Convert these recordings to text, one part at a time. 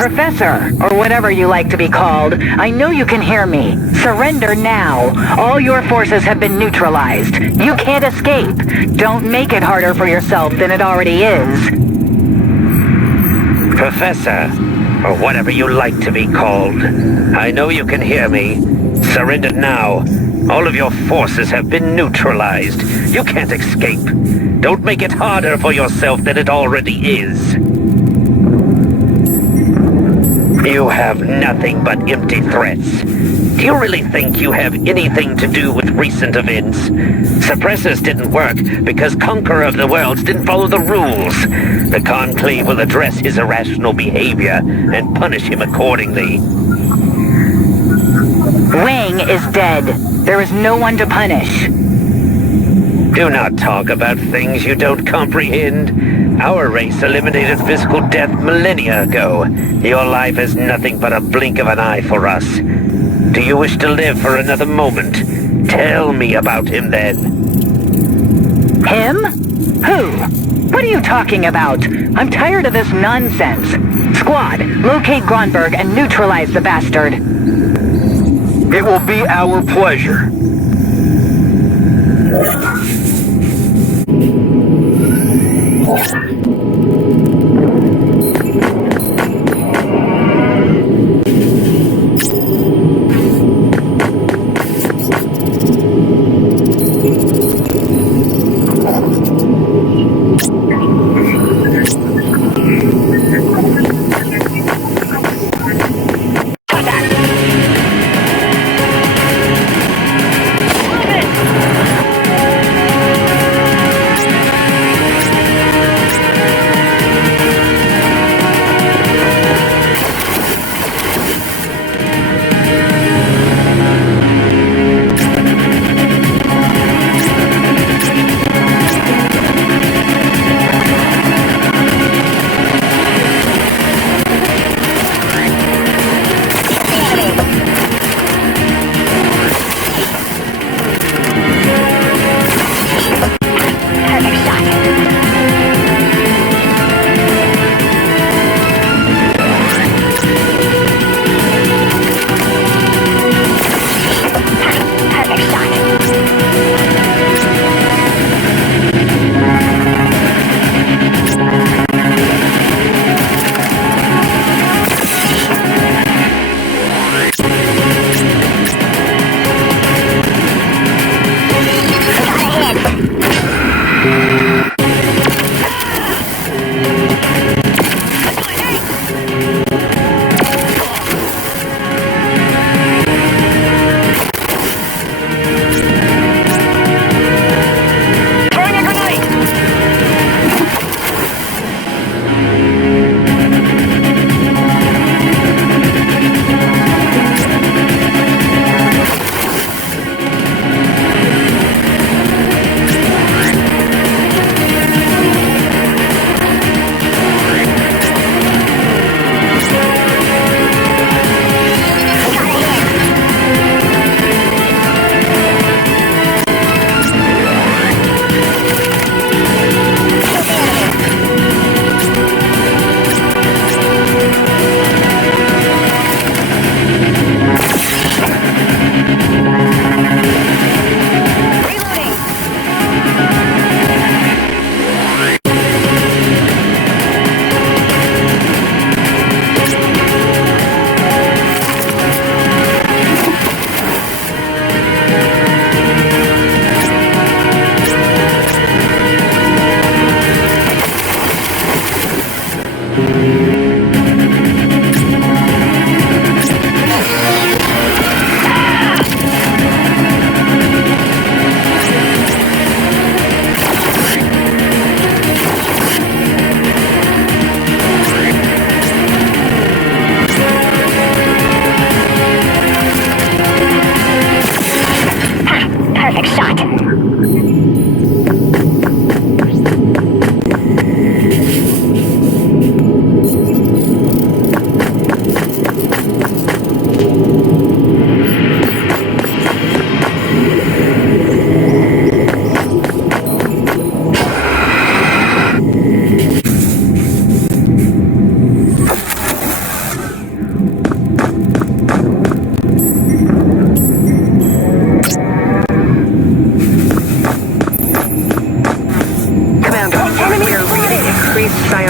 Professor, or whatever you like to be called, I know you can hear me. Surrender now. All your forces have been neutralized. You can't escape. Don't make it harder for yourself than it already is. Professor, or whatever you like to be called, I know you can hear me. Surrender now. All of your forces have been neutralized. You can't escape. Don't make it harder for yourself than it already is. You have nothing but empty threats. Do you really think you have anything to do with recent events? Suppressors didn't work because Conqueror of the Worlds didn't follow the rules. The Conclave will address his irrational behavior and punish him accordingly. Wang is dead. There is no one to punish. Do not talk about things you don't comprehend. Our race eliminated physical death millennia ago. Your life is nothing but a blink of an eye for us. Do you wish to live for another moment? Tell me about him then. Him? Who? What are you talking about? I'm tired of this nonsense. Squad, locate Gronberg and neutralize the bastard. It will be our pleasure.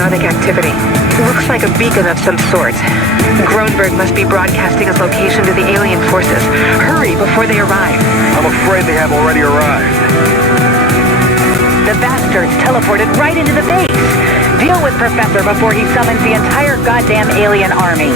psionic activity. Looks like a beacon of some sort. Groenberg must be broadcasting his location to the alien forces. Hurry before they arrive. I'm afraid they have already arrived. The bastards teleported right into the base. Deal with Professor before he summons the entire goddamn alien army.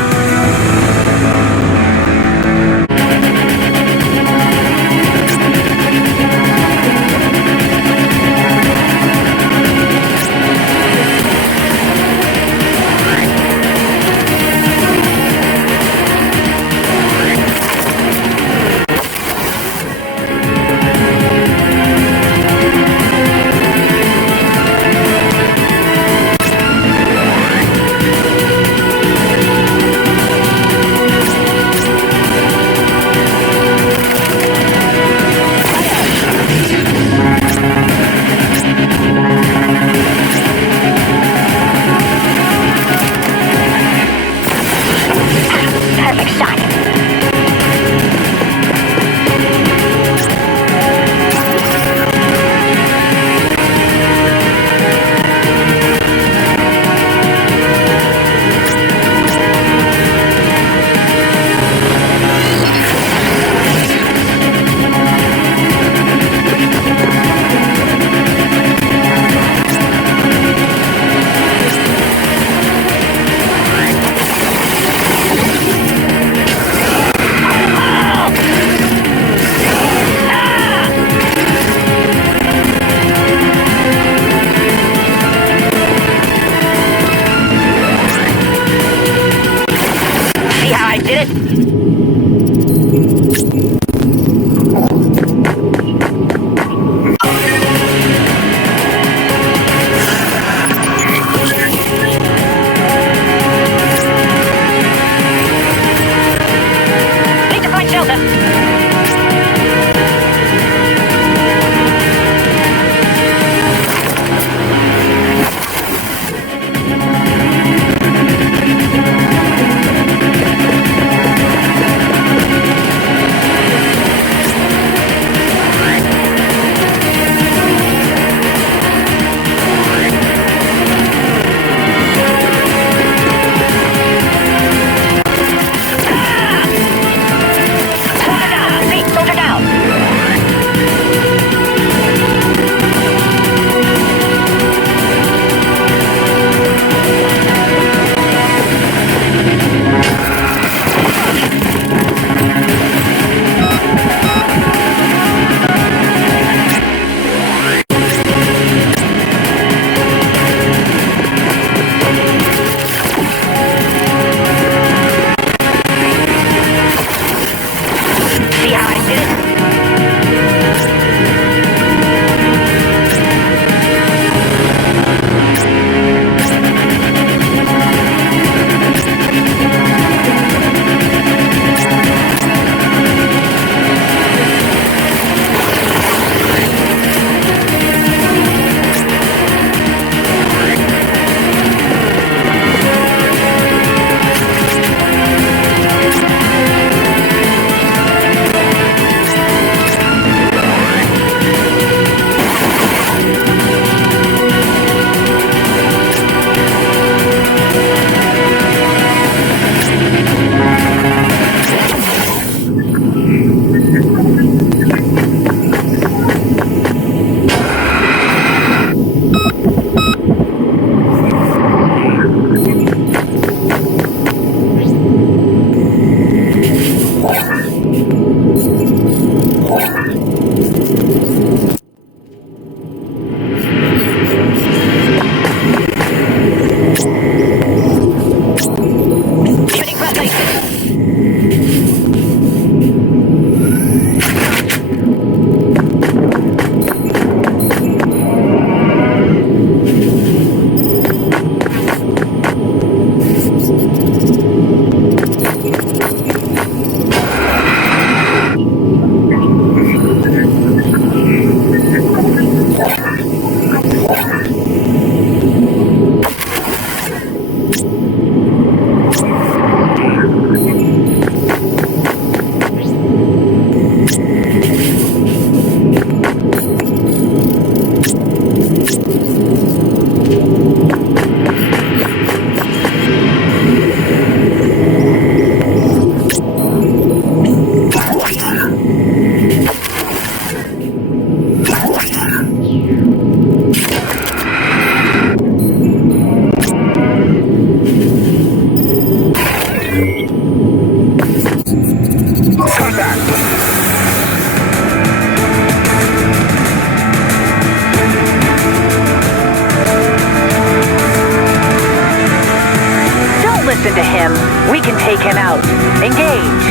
listen to him. We can take him out. Engage.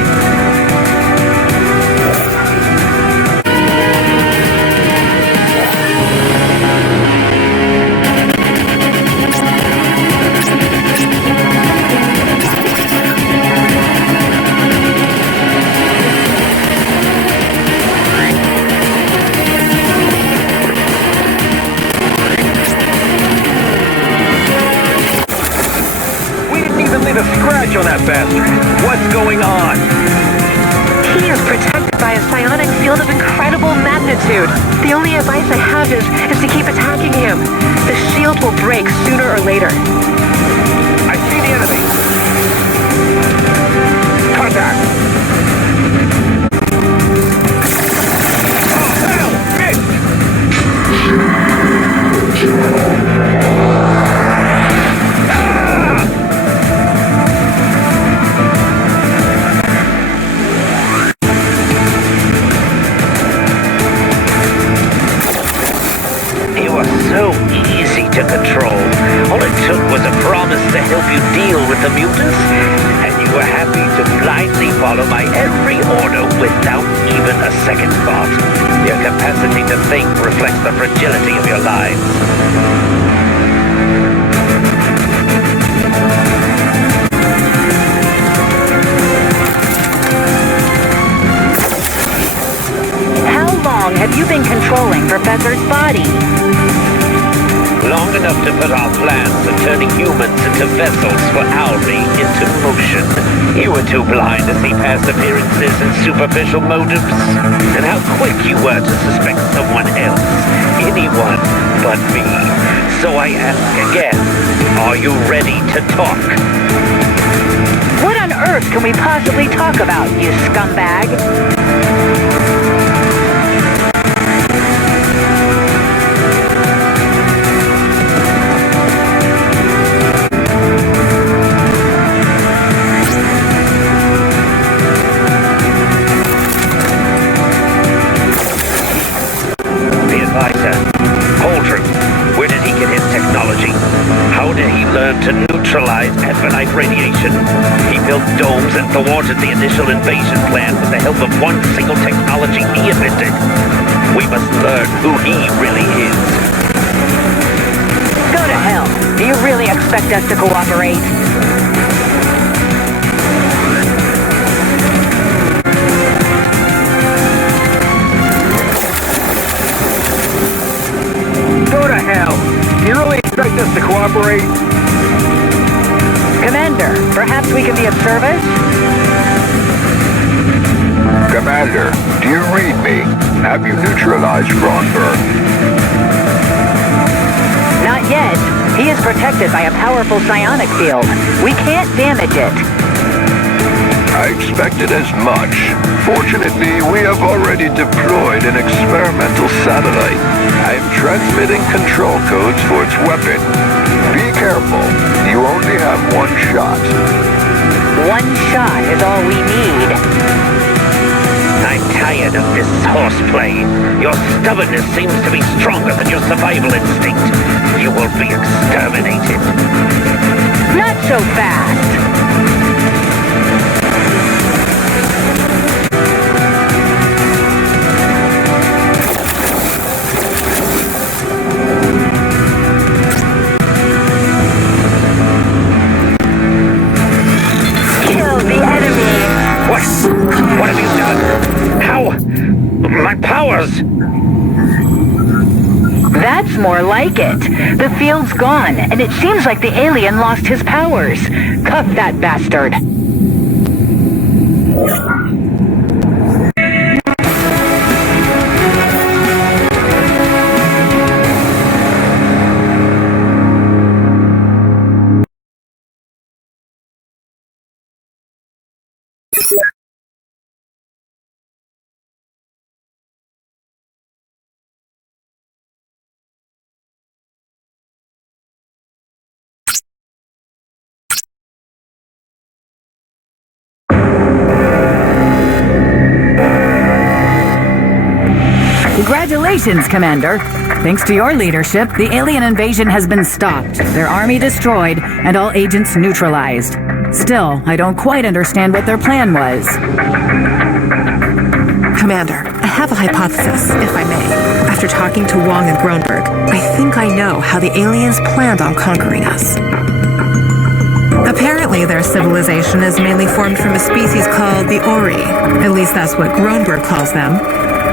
Leave a scratch on that bastard. What's going on? He is protected by a psionic field of incredible magnitude. The only advice I have is to keep attacking him. The shield will break sooner or later. I see the enemy. Contact. Oh, hell! Missed! So easy to control. All it took was a promise to help you deal with the mutants, and you were happy to blindly follow my every order without even a second thought. Your capacity to think reflects the fragility of your lives. How long have you been controlling Professor's body? Long enough to put our plans of turning humans into vessels for Auri into motion. You were too blind to see past appearances and superficial motives, and how quick you were to suspect someone else, anyone but me. So I ask again, are you ready to talk? What on earth can we possibly talk about, you scumbag? To neutralize Advenite radiation. He built domes and thwarted the initial invasion plan with the help of one single technology he invented. We must learn who he really is. Go to hell. Do you really expect us to cooperate? Go to hell. Do you really expect us to cooperate? Commander, perhaps we can be of service? Commander, do you read me? Have you neutralized Kronberg? Not yet. He is protected by a powerful psionic field. We can't damage it. I expected as much. Fortunately, we have already deployed an experimental satellite. I am transmitting control codes for its weapon. Be careful. You only have one shot. One shot is all we need. I'm tired of this horseplay. Your stubbornness seems to be stronger than your survival instinct. You will be exterminated. Not so fast. What have you done? How? My powers! That's more like it. The field's gone, and it seems like the alien lost his powers. Cuff that bastard. Congratulations, Commander. Thanks to your leadership, the alien invasion has been stopped, their army destroyed, and all agents neutralized. Still, I don't quite understand what their plan was. Commander, I have a hypothesis, if I may. After talking to Wong and Groenberg, I think I know how the aliens planned on conquering us. Apparently, their civilization is mainly formed from a species called the Ori. At least that's what Groenberg calls them.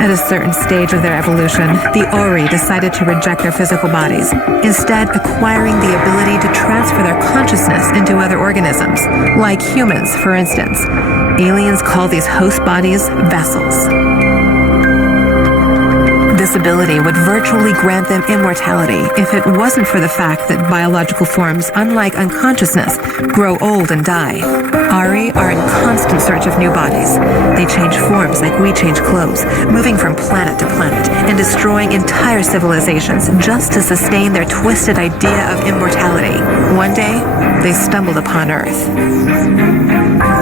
At a certain stage of their evolution, the Ori decided to reject their physical bodies, instead acquiring the ability to transfer their consciousness into other organisms, like humans, for instance. Aliens call these host bodies vessels. This ability would virtually grant them immortality if it wasn't for the fact that biological forms, unlike unconsciousness, grow old and die. Ari are in constant search of new bodies. They change forms like we change clothes, moving from planet to planet and destroying entire civilizations just to sustain their twisted idea of immortality. One day, they stumbled upon Earth.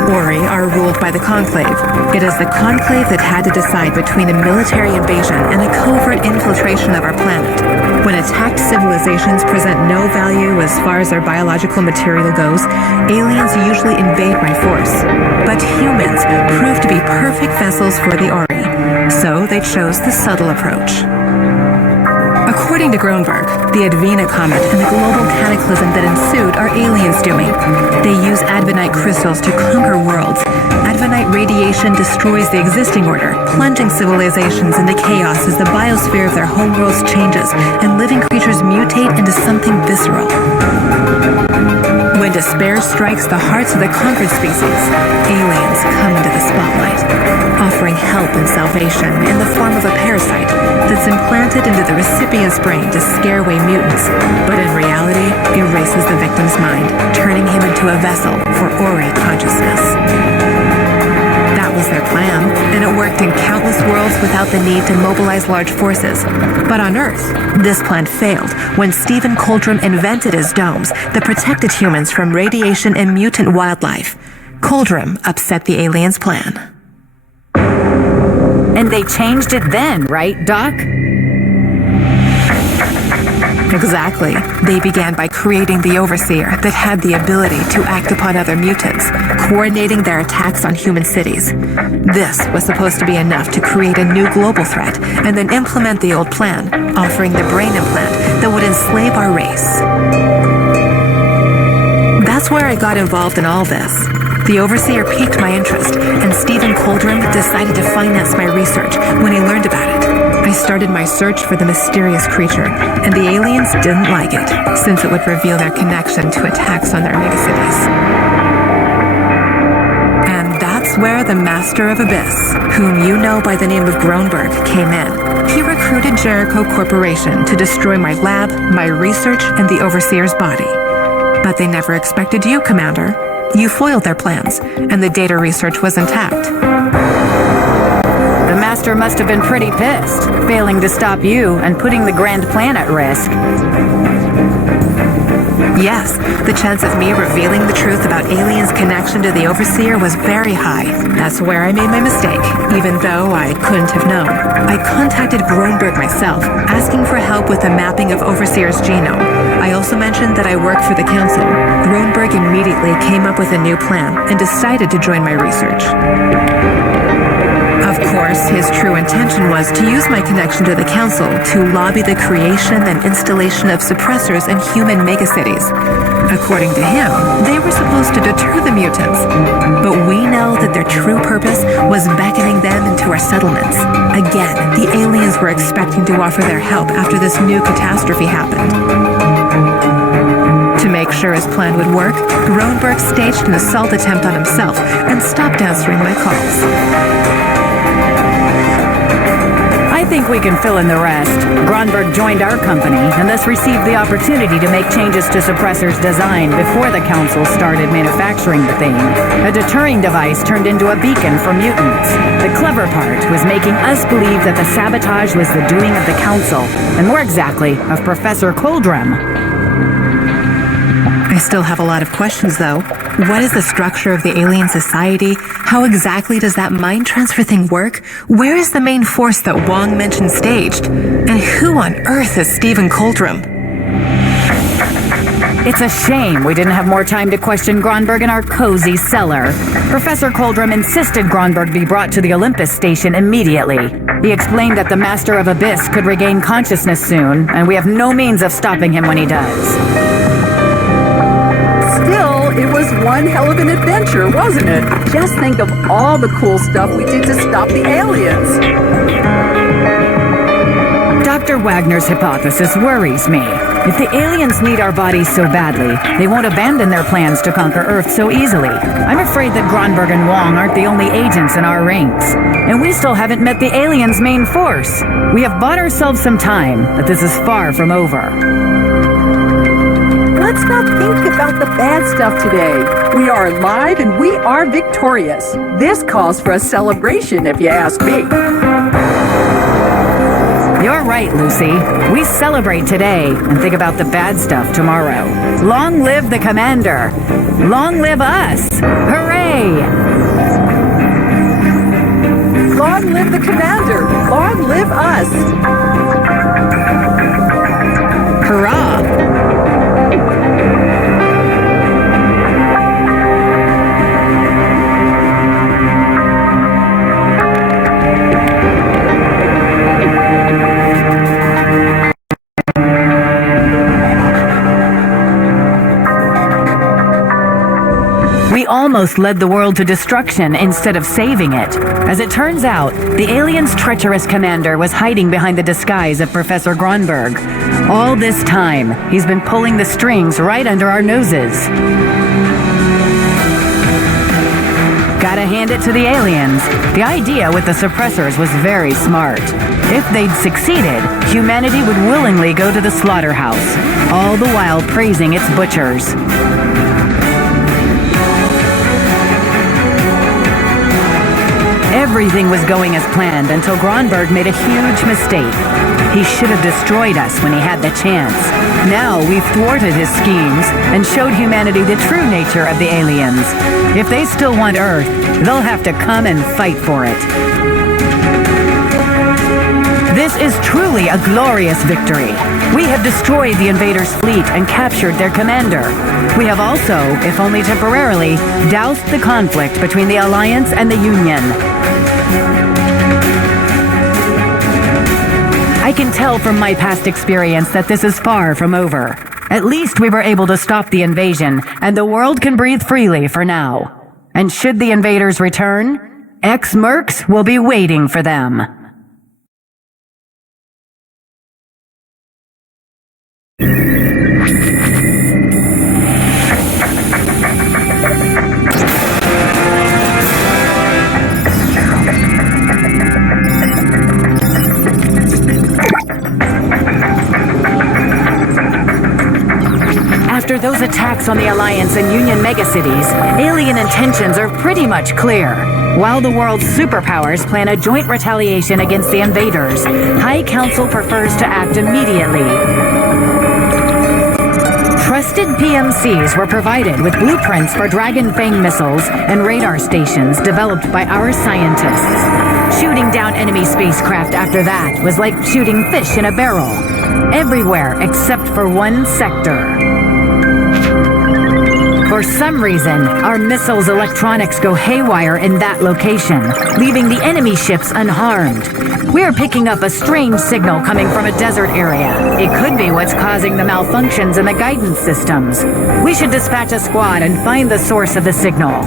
Ori are ruled by the Conclave. It is the Conclave that had to decide between a military invasion and a covert infiltration of our planet. When attacked civilizations present no value as far as their biological material goes, aliens usually invade by force. But humans proved to be perfect vessels for the Ori, so they chose the subtle approach. According to Groenberg, the Advena comet and the global cataclysm that ensued are aliens doing. They use Advenite crystals to conquer worlds. Advenite radiation destroys the existing order, plunging civilizations into chaos as the biosphere of their homeworlds changes and living creatures mutate into something visceral. When despair strikes the hearts of the conquered species, aliens come into the spotlight, offering help and salvation in the form of a parasite that's implanted into the recipient's brain to scare away mutants, but in reality erases the victim's mind, turning him into a vessel for Ori consciousness. That was their plan, and it worked in countless worlds without the need to mobilize large forces. But on Earth, this plan failed when Stephen Coldrum invented his domes that protected humans from radiation and mutant wildlife. Coldrum upset the aliens' plan. And they changed it then, right, Doc? Exactly. They began by creating the Overseer that had the ability to act upon other mutants, coordinating their attacks on human cities. This was supposed to be enough to create a new global threat and then implement the old plan, offering the brain implant that would enslave our race. That's where I got involved in all this. The Overseer piqued my interest, and Stephen Coldrum decided to finance my research when he learned about it. I started my search for the mysterious creature, and the aliens didn't like it, since it would reveal their connection to attacks on their megacities. And that's where the Master of Abyss, whom you know by the name of Groenberg, came in. He recruited Jericho Corporation to destroy my lab, my research, and the Overseer's body. But they never expected you, Commander. You foiled their plans, and the data research was intact. The Master must have been pretty pissed, failing to stop you and putting the grand plan at risk. Yes, the chance of me revealing the truth about aliens' connection to the Overseer was very high. That's where I made my mistake, even though I couldn't have known. I contacted Groenberg myself, asking for help with the mapping of Overseer's genome. I also mentioned that I worked for the Council. Groenberg immediately came up with a new plan and decided to join my research. Of course, his true intention was to use my connection to the Council to lobby the creation and installation of suppressors in human megacities. According to him, they were supposed to deter the mutants. But we know that their true purpose was beckoning them into our settlements. Again, the aliens were expecting to offer their help after this new catastrophe happened. To make sure his plan would work, Groenberg staged an assault attempt on himself and stopped answering my calls. I think we can fill in the rest. Groenberg joined our company and thus received the opportunity to make changes to Suppressor's design before the Council started manufacturing the thing. A deterring device turned into a beacon for mutants. The clever part was making us believe that the sabotage was the doing of the Council, and more exactly, of Professor Coldrum. I still have a lot of questions, though. What is the structure of the alien society? How exactly does that mind transfer thing work? Where is the main force that Wong mentioned staged? And who on earth is Stephen Coldrum? It's a shame we didn't have more time to question Gronberg in our cozy cellar. Professor Coldrum insisted Gronberg be brought to the Olympus station immediately. He explained that the Master of Abyss could regain consciousness soon, and we have no means of stopping him when he does. Still, it was one hell of an adventure, wasn't it? Just think of all the cool stuff we did to stop the aliens. Dr. Wagner's hypothesis worries me. If the aliens need our bodies so badly, they won't abandon their plans to conquer Earth so easily. I'm afraid that Gronberg and Wong aren't the only agents in our ranks. And we still haven't met the aliens' main force. We have bought ourselves some time, but this is far from over. Let's not think about the bad stuff today. We are alive and we are victorious. This calls for a celebration, if you ask me. You're right, Lucy. We celebrate today and think about the bad stuff tomorrow. Long live the Commander! Long live us! Hooray! Long live the Commander! Long live us! Hurrah! We almost led the world to destruction instead of saving it. As it turns out, the alien's treacherous commander was hiding behind the disguise of Professor Gronberg. All this time, he's been pulling the strings right under our noses. Gotta hand it to the aliens. The idea with the suppressors was very smart. If they'd succeeded, humanity would willingly go to the slaughterhouse, all the while praising its butchers. Everything was going as planned until Gronberg made a huge mistake. He should have destroyed us when he had the chance. Now we've thwarted his schemes and showed humanity the true nature of the aliens. If they still want Earth, they'll have to come and fight for it. This is truly a glorious victory. We have destroyed the invaders' fleet and captured their commander. We have also, if only temporarily, doused the conflict between the Alliance and the Union. I can tell from my past experience that this is far from over. At least we were able to stop the invasion, and the world can breathe freely for now. And should the invaders return, ex-Mercs will be waiting for them. After those attacks on the Alliance and Union megacities, alien intentions are pretty much clear. While the world's superpowers plan a joint retaliation against the invaders, High Council prefers to act immediately. Trusted PMCs were provided with blueprints for Dragon Fang missiles and radar stations developed by our scientists. Shooting down enemy spacecraft after that was like shooting fish in a barrel. Everywhere except for one sector. For some reason, our missiles' electronics go haywire in that location, leaving the enemy ships unharmed. We're picking up a strange signal coming from a desert area. It could be what's causing the malfunctions in the guidance systems. We should dispatch a squad and find the source of the signal.